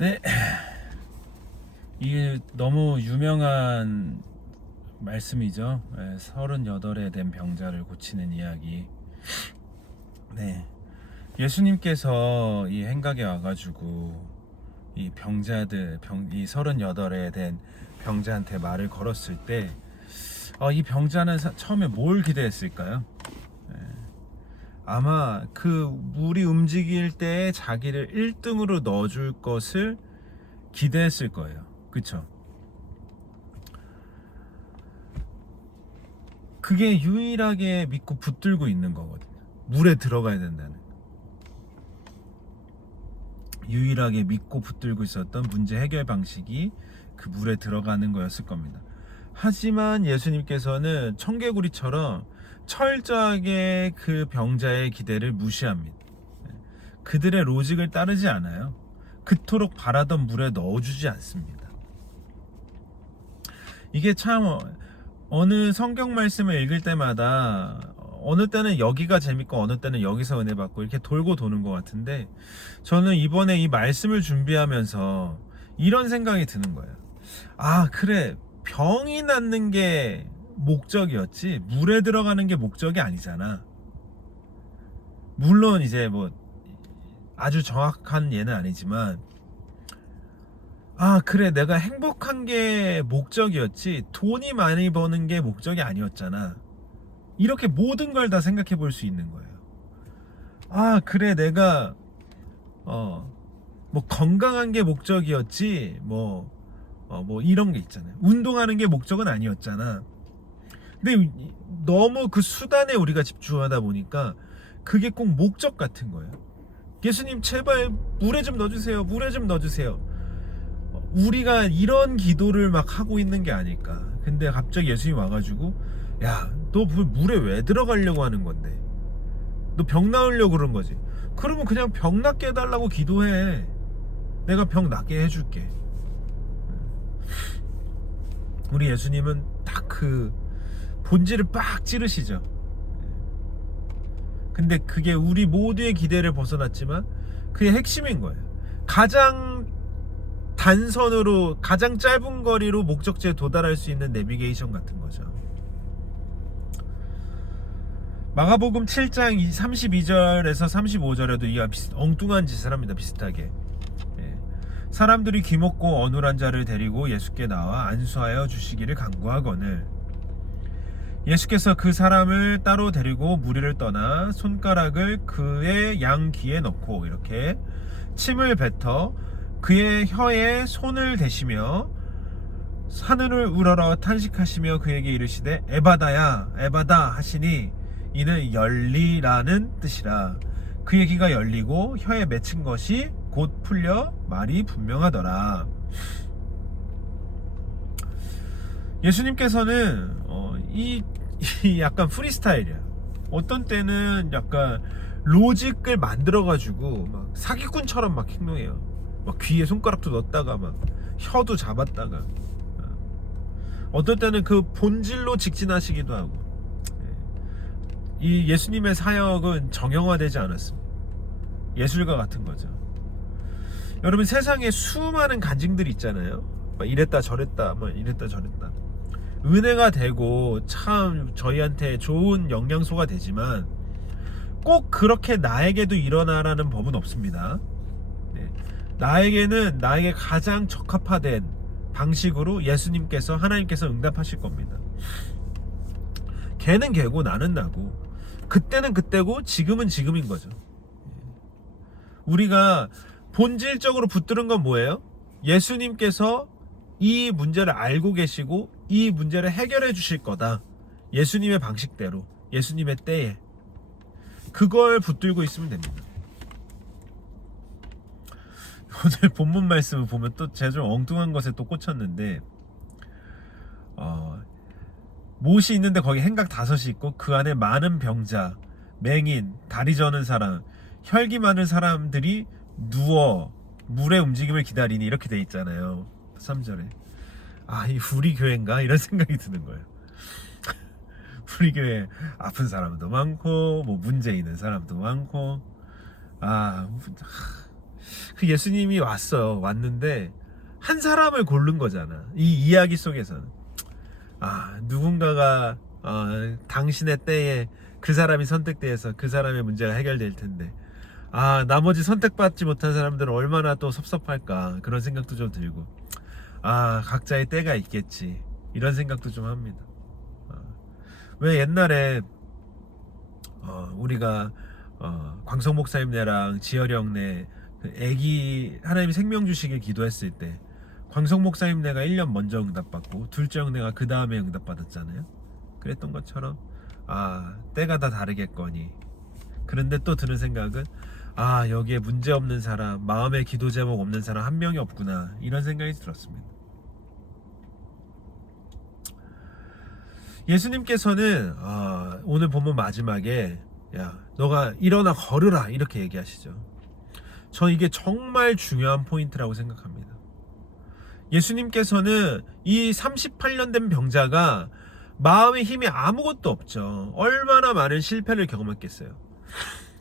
네, 이게 너무 유명한 말씀이죠. 38에 된 병자를 고치는 이야기. 네, 예수님께서 이 행각에 와가지고 이 이 38에 된 병자한테 말을 걸었을 때, 이 병자는 처음에 뭘 기대했을까요? 아마 그 물이 움직일 때 자기를 1등으로 넣어줄 것을 기대했을 거예요. 그쵸? 그게 유일하게 믿고 붙들고 있는 거거든요. 물에 들어가야 된다는. 유일하게 믿고 붙들고 있었던 문제 해결 방식이 그 물에 들어가는 거였을 겁니다. 하지만 예수님께서는 청개구리처럼 철저하게 그 병자의 기대를 무시합니다. 그들의 로직을 따르지 않아요. 그토록 바라던 물에 넣어주지 않습니다. 이게 참 어느 성경 말씀을 읽을 때마다 어느 때는 여기가 재밌고 어느 때는 여기서 은혜 받고 이렇게 돌고 도는 것 같은데, 저는 이번에 이 말씀을 준비하면서 이런 생각이 드는 거예요. 그래, 병이 낫는 게 목적이었지 물에 들어가는 게 목적이 아니잖아. 물론 이제 뭐 아주 정확한 예는 아니지만, 그래, 내가 행복한 게 목적이었지 돈이 많이 버는 게 목적이 아니었잖아. 이렇게 모든 걸 다 생각해 볼 수 있는 거예요. 그래, 내가 뭐 건강한 게 목적이었지 뭐 이런 게 있잖아요. 운동하는 게 목적은 아니었잖아. 근데 너무 그 수단에 우리가 집중하다 보니까 그게 꼭 목적 같은 거예요. 예수님 제발 물에 좀 넣어주세요. 물에 좀 넣어주세요. 우리가 이런 기도를 막 하고 있는 게 아닐까. 근데 갑자기 예수님 와가지고, 야, 너 물에 왜 들어가려고 하는 건데? 너 병 나으려고 그런 거지. 그러면 그냥 병 낫게 해달라고 기도해. 내가 병 낫게 해줄게. 우리 예수님은 딱 그 본질을 빡 찌르시죠. 근데 그게 우리 모두의 기대를 벗어났지만 그게 핵심인 거예요. 가장 단선으로, 가장 짧은 거리로 목적지에 도달할 수 있는 내비게이션 같은 거죠. 마가복음 7장 32절에서 35절에도 이 엉뚱한 짓을 합니다. 비슷하게. 사람들이 귀먹고 어눌한 자를 데리고 예수께 나와 안수하여 주시기를 간구하거늘, 예수께서 그 사람을 따로 데리고 무리를 떠나 손가락을 그의 양 귀에 넣고 이렇게 침을 뱉어 그의 혀에 손을 대시며 하늘을 우러러 탄식하시며 그에게 이르시되 에바다야 에바다 하시니 이는 열리라는 뜻이라. 그의 귀가 열리고 혀에 맺힌 것이 곧 풀려 말이 분명하더라. 예수님께서는 이 약간 프리스타일이야. 어떤 때는 약간 로직을 만들어가지고 막 사기꾼처럼 막 행동해요. 막 귀에 손가락도 넣었다가 막 혀도 잡았다가, 어떨 때는 그 본질로 직진하시기도 하고. 이 예수님의 사역은 정형화되지 않았습니다. 예술가 같은 거죠. 여러분, 세상에 수많은 간증들이 있잖아요. 막 이랬다 저랬다 막 이랬다 저랬다. 은혜가 되고 참 저희한테 좋은 영양소가 되지만 꼭 그렇게 나에게도 일어나라는 법은 없습니다. 나에게 가장 적합화된 방식으로 예수님께서, 하나님께서 응답하실 겁니다. 걔는 걔고 나는 나고, 그때는 그때고 지금은 지금인 거죠. 우리가 본질적으로 붙드는 건 뭐예요? 예수님께서 이 문제를 알고 계시고 이 문제를 해결해 주실 거다. 예수님의 방식대로, 예수님의 때에. 그걸 붙들고 있으면 됩니다. 오늘 본문 말씀을 보면 또 제가 좀 엉뚱한 것에 또 꽂혔는데, 못이 있는데 거기 행각 5이 있고 그 안에 많은 병자, 맹인, 다리 저는 사람, 혈기 많은 사람들이 누워 물의 움직임을 기다리니, 이렇게 돼 있잖아요. 3절에. 이 우리 교회인가? 이런 생각이 드는 거예요. 우리 교회 아픈 사람도 많고 뭐 문제 있는 사람도 많고, 그 예수님이 왔는데 한 사람을 고른 거잖아. 이 이야기 속에서는 누군가가 당신의 때에 그 사람이 선택돼서 그 사람의 문제가 해결될 텐데 나머지 선택받지 못한 사람들은 얼마나 또 섭섭할까, 그런 생각도 좀 들고, 각자의 때가 있겠지, 이런 생각도 좀 합니다. 왜 옛날에 우리가 광성 목사님네랑 지열이 형네 그 애기 하나님이 생명 주시길 기도했을 때 광성 목사님네가 1년 먼저 응답받고 둘째 형네가 그 다음에 응답받았잖아요. 그랬던 것처럼 때가 다 다르겠거니. 그런데 또 드는 생각은 여기에 문제 없는 사람, 마음에 기도 제목 없는 사람 한 명이 없구나, 이런 생각이 들었습니다. 예수님께서는 오늘 본문 마지막에 야 너가 일어나 걸으라, 이렇게 얘기하시죠. 저 이게 정말 중요한 포인트라고 생각합니다. 예수님께서는 이 38년 된 병자가 마음의 힘이 아무것도 없죠. 얼마나 많은 실패를 경험했겠어요.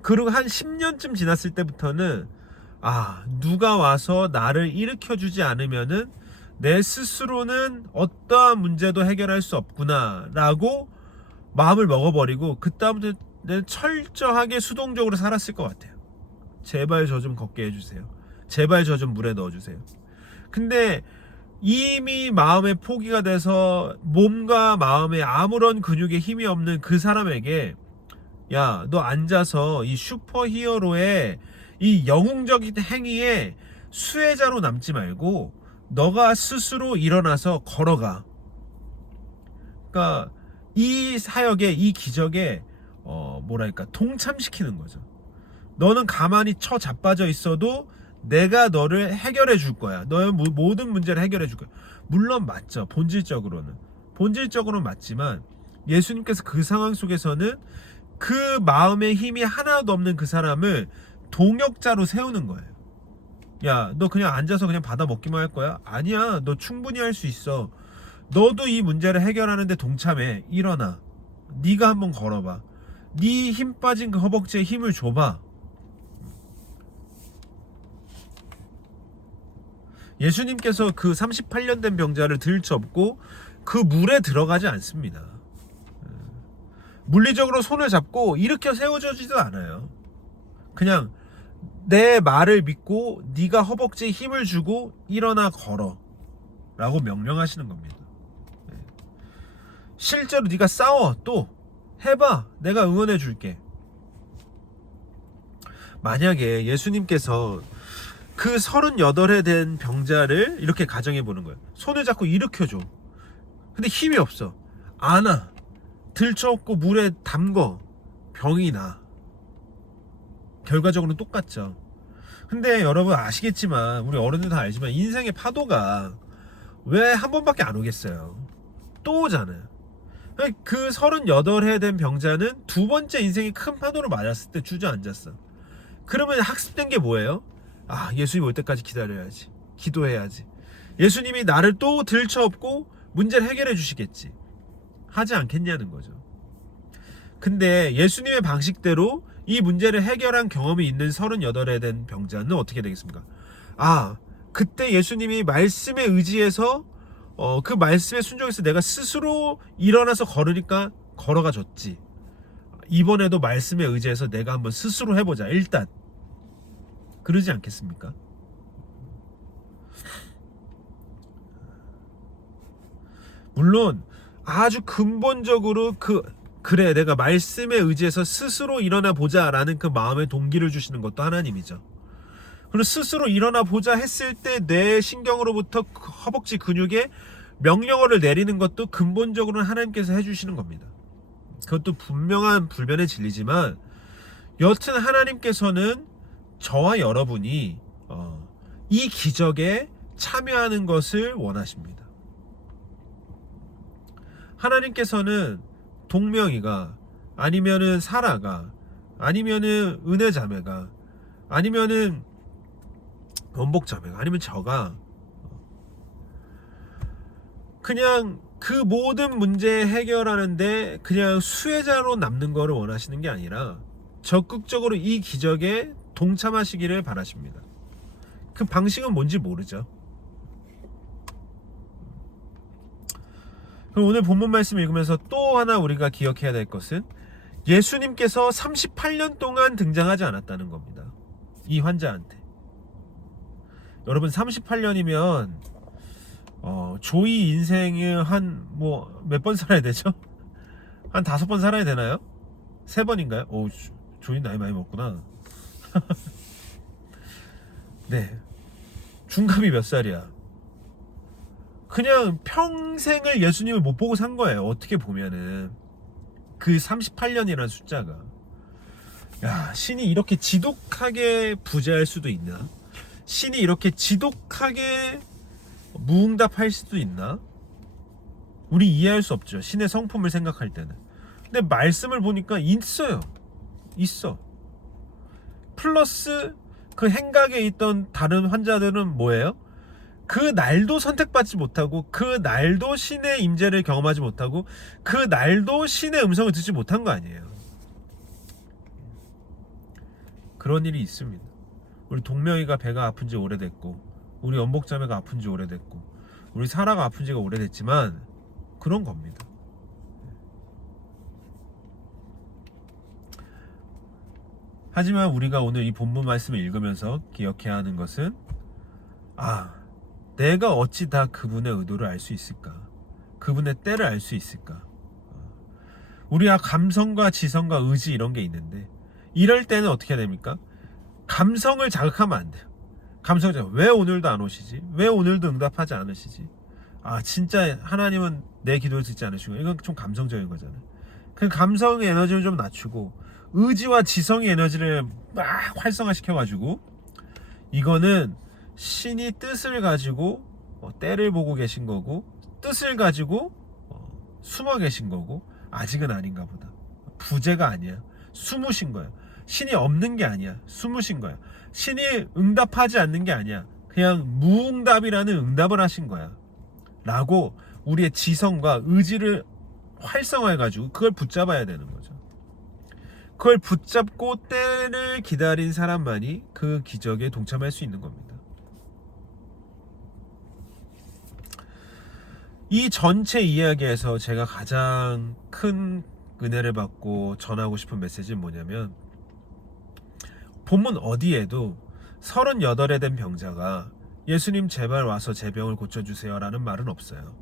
그리고 한 10년쯤 지났을 때부터는 누가 와서 나를 일으켜주지 않으면은 내 스스로는 어떠한 문제도 해결할 수 없구나 라고 마음을 먹어버리고 그 다음부터는 철저하게 수동적으로 살았을 것 같아요. 제발 저 좀 걷게 해주세요. 제발 저 좀 물에 넣어주세요. 근데 이미 마음의 포기가 돼서 몸과 마음에 아무런 근육에 힘이 없는 그 사람에게 야, 너 앉아서 이 슈퍼히어로의 이 영웅적인 행위에 수혜자로 남지 말고 너가 스스로 일어나서 걸어가. 그러니까 이 사역에, 이 기적에 동참시키는 거죠. 너는 가만히 자빠져 있어도 내가 너를 해결해 줄 거야. 너의 모든 문제를 해결해 줄 거야. 물론 맞죠. 본질적으로는 맞지만 예수님께서 그 상황 속에서는 그 마음의 힘이 하나도 없는 그 사람을 동역자로 세우는 거예요. 야, 너 그냥 앉아서 그냥 받아 먹기만 할 거야? 아니야, 너 충분히 할 수 있어. 너도 이 문제를 해결하는데 동참해. 일어나. 네가 한번 걸어봐. 네 힘 빠진 그 허벅지에 힘을 줘봐. 예수님께서 그 38년 된 병자를 들쳐업고 그 물에 들어가지 않습니다. 물리적으로 손을 잡고 일으켜 세워주지도 않아요. 그냥 내 말을 믿고 네가 허벅지에 힘을 주고 일어나 걸어 라고 명령하시는 겁니다. 실제로 네가 싸워, 또 해봐, 내가 응원해 줄게. 만약에 예수님께서 그 38에 된 병자를 이렇게 가정해 보는 거예요. 손을 잡고 일으켜줘. 근데 힘이 없어. 안아. 들쳐업고 물에 담궈. 병이 나. 결과적으로는 똑같죠. 근데 여러분 아시겠지만, 우리 어른들 다 알지만 인생의 파도가 왜 한 번밖에 안 오겠어요. 또 오잖아요. 그 38회 된 병자는 두 번째 인생의 큰 파도를 맞았을 때 주저앉았어. 그러면 학습된 게 뭐예요? 예수님 올 때까지 기다려야지. 기도해야지. 예수님이 나를 또 들쳐업고 문제를 해결해 주시겠지. 하지 않겠냐는 거죠. 근데 예수님의 방식대로 이 문제를 해결한 경험이 있는 38에 된 병자는 어떻게 되겠습니까? 그때 예수님이 말씀에 의지해서 그 말씀에 순종해서 내가 스스로 일어나서 걸으니까 걸어가 줬지. 이번에도 말씀에 의지해서 내가 한번 스스로 해보자. 일단 그러지 않겠습니까? 물론 아주 근본적으로 그래 내가 말씀에 의지해서 스스로 일어나 보자 라는 그 마음의 동기를 주시는 것도 하나님이죠. 그리고 스스로 일어나 보자 했을 때 내 신경으로부터 허벅지 근육에 명령어를 내리는 것도 근본적으로는 하나님께서 해주시는 겁니다. 그것도 분명한 불변의 진리지만 여튼 하나님께서는 저와 여러분이 이 기적에 참여하는 것을 원하십니다. 하나님께서는 동명이가 아니면은 사라가 아니면은 은혜자매가 아니면은 원복자매가 아니면 저가 그냥 그 모든 문제 해결하는데 그냥 수혜자로 남는 것을 원하시는 게 아니라 적극적으로 이 기적에 동참하시기를 바라십니다. 그 방식은 뭔지 모르죠. 그럼 오늘 본문 말씀 읽으면서 또 하나 우리가 기억해야 될 것은 예수님께서 38년 동안 등장하지 않았다는 겁니다. 이 환자한테. 여러분 38년이면 조이 인생을 한 몇 번 살아야 되죠? 한 5번 살아야 되나요? 3번인가요? 오, 조이 나이 많이 먹구나. 네. 중갑이 몇 살이야? 그냥 평생을 예수님을 못 보고 산 거예요. 어떻게 보면은 그 38년이라는 숫자가. 야, 신이 이렇게 지독하게 부재할 수도 있나? 신이 이렇게 지독하게 무응답할 수도 있나? 우리 이해할 수 없죠. 신의 성품을 생각할 때는. 근데 말씀을 보니까 있어요. 있어. 플러스 그 행각에 있던 다른 환자들은 뭐예요? 그 날도 선택받지 못하고, 그 날도 신의 임재를 경험하지 못하고, 그 날도 신의 음성을 듣지 못한 거 아니에요. 그런 일이 있습니다. 우리 동명이가 배가 아픈 지 오래됐고, 우리 연복자매가 아픈 지 오래됐고, 우리 사라가 아픈 지가 오래됐지만 그런 겁니다. 하지만 우리가 오늘 이 본문 말씀을 읽으면서 기억해야 하는 것은, 내가 어찌 다 그분의 의도를 알 수 있을까? 그분의 때를 알 수 있을까? 우리가 감성과 지성과 의지 이런 게 있는데, 이럴 때는 어떻게 해야 됩니까? 감성을 자극하면 안 돼요. 감성을 자극. 왜 오늘도 안 오시지? 왜 오늘도 응답하지 않으시지? 진짜 하나님은 내 기도를 듣지 않으시고, 이건 좀 감성적인 거잖아요. 그 감성의 에너지를 좀 낮추고 의지와 지성의 에너지를 막 활성화시켜가지고, 이거는 신이 뜻을 가지고 때를 보고 계신 거고, 뜻을 가지고 숨어 계신 거고, 아직은 아닌가 보다. 부재가 아니야. 숨으신 거야. 신이 없는 게 아니야. 숨으신 거야. 신이 응답하지 않는 게 아니야. 그냥 무응답이라는 응답을 하신 거야. 라고 우리의 지성과 의지를 활성화해가지고 그걸 붙잡아야 되는 거죠. 그걸 붙잡고 때를 기다린 사람만이 그 기적에 동참할 수 있는 겁니다. 이 전체 이야기에서 제가 가장 큰 은혜를 받고 전하고 싶은 메시지는 뭐냐면, 본문 어디에도 38에 된 병자가 예수님 제발 와서 제 병을 고쳐주세요 라는 말은 없어요.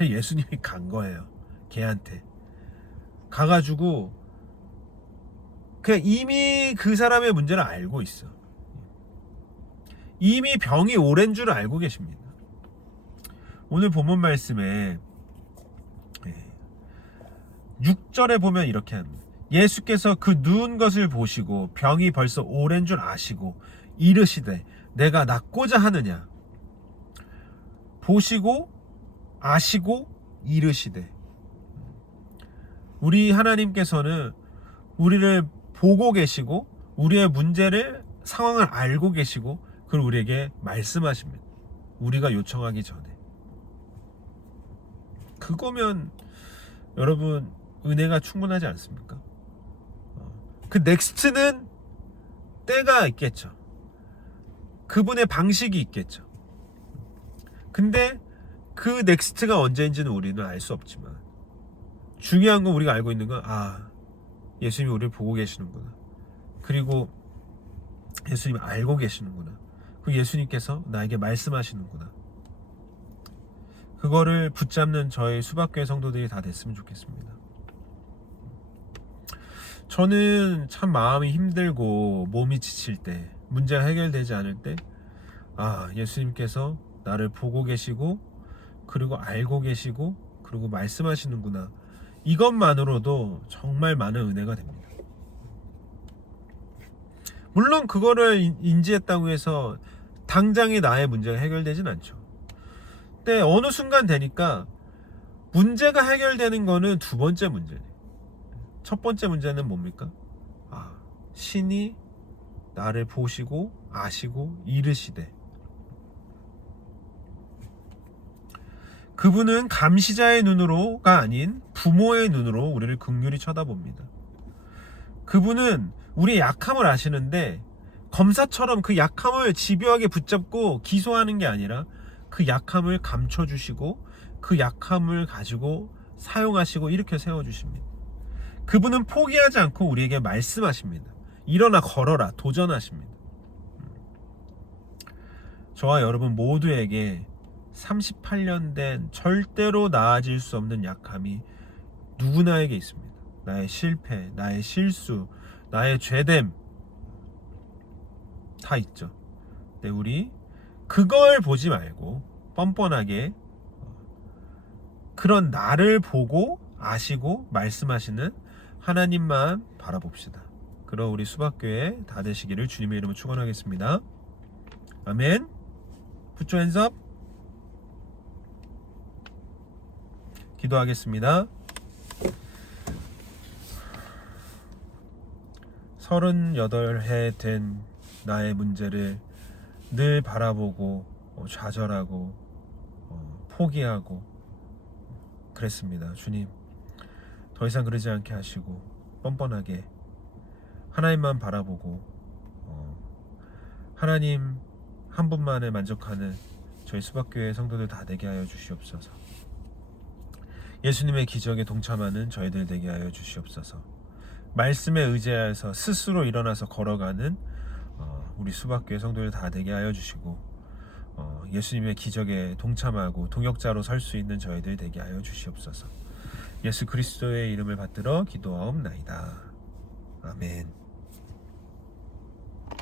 예수님이 간 거예요. 걔한테 가가지고 그냥 이미 그 사람의 문제를 알고 있어. 이미 병이 오랜 줄 알고 계십니다. 오늘 본문 말씀에 6절에 보면 이렇게 합니다. 예수께서 그 누운 것을 보시고 병이 벌써 오랜 줄 아시고 이르시되 내가 낫고자 하느냐. 보시고 아시고 이르시되. 우리 하나님께서는 우리를 보고 계시고 우리의 문제를 상황을 알고 계시고 그걸 우리에게 말씀하십니다. 우리가 요청하기 전에. 그거면 여러분 은혜가 충분하지 않습니까? 그 넥스트는 때가 있겠죠. 그분의 방식이 있겠죠. 근데 그 넥스트가 언제인지는 우리는 알 수 없지만, 중요한 건 우리가 알고 있는 건 예수님이 우리를 보고 계시는구나. 그리고 예수님이 알고 계시는구나. 그리고 예수님께서 나에게 말씀하시는구나. 그거를 붙잡는 저희 수박교회 성도들이 다 됐으면 좋겠습니다. 저는 참 마음이 힘들고 몸이 지칠 때, 문제가 해결되지 않을 때, 예수님께서 나를 보고 계시고 그리고 알고 계시고 그리고 말씀하시는구나. 이것만으로도 정말 많은 은혜가 됩니다. 물론 그거를 인지했다고 해서 당장에 나의 문제가 해결되진 않죠. 근데 어느 순간 되니까 문제가 해결되는 거는 두 번째 문제예요. 첫 번째 문제는 뭡니까? 신이 나를 보시고 아시고 이르시되. 그분은 감시자의 눈으로가 아닌 부모의 눈으로 우리를 긍휼히 쳐다봅니다. 그분은 우리의 약함을 아시는데 검사처럼 그 약함을 집요하게 붙잡고 기소하는 게 아니라 그 약함을 감춰주시고 그 약함을 가지고 사용하시고 이렇게 세워주십니다. 그분은 포기하지 않고 우리에게 말씀하십니다. 일어나 걸어라, 도전하십니다. 저와 여러분 모두에게 38년 된 절대로 나아질 수 없는 약함이 누구나에게 있습니다. 나의 실패, 나의 실수, 나의 죄됨 다 있죠. 근데 우리 그걸 보지 말고 뻔뻔하게 그런 나를 보고 아시고 말씀하시는 하나님만 바라봅시다. 그럼 우리 수박교회 다 되시기를 주님의 이름으로 축원하겠습니다. 아멘. Put your hands up. 기도하겠습니다. 38해 된 나의 문제를 늘 바라보고 좌절하고 포기하고 그랬습니다. 주님, 더 이상 그러지 않게 하시고 뻔뻔하게 하나님만 바라보고 하나님 한 분만을 만족하는 저희 수박교회 성도들 다 되게 하여 주시옵소서. 예수님의 기적에 동참하는 저희들 되게 하여 주시옵소서. 말씀에 의지하여서 스스로 일어나서 걸어가는 우리 수박교회 성도들 다 되게 하여 주시고 예수님의 기적에 동참하고 동역자로 설 수 있는 저희들 되게 하여 주시옵소서. 예수 그리스도의 이름을 받들어 기도하옵나이다. 아멘.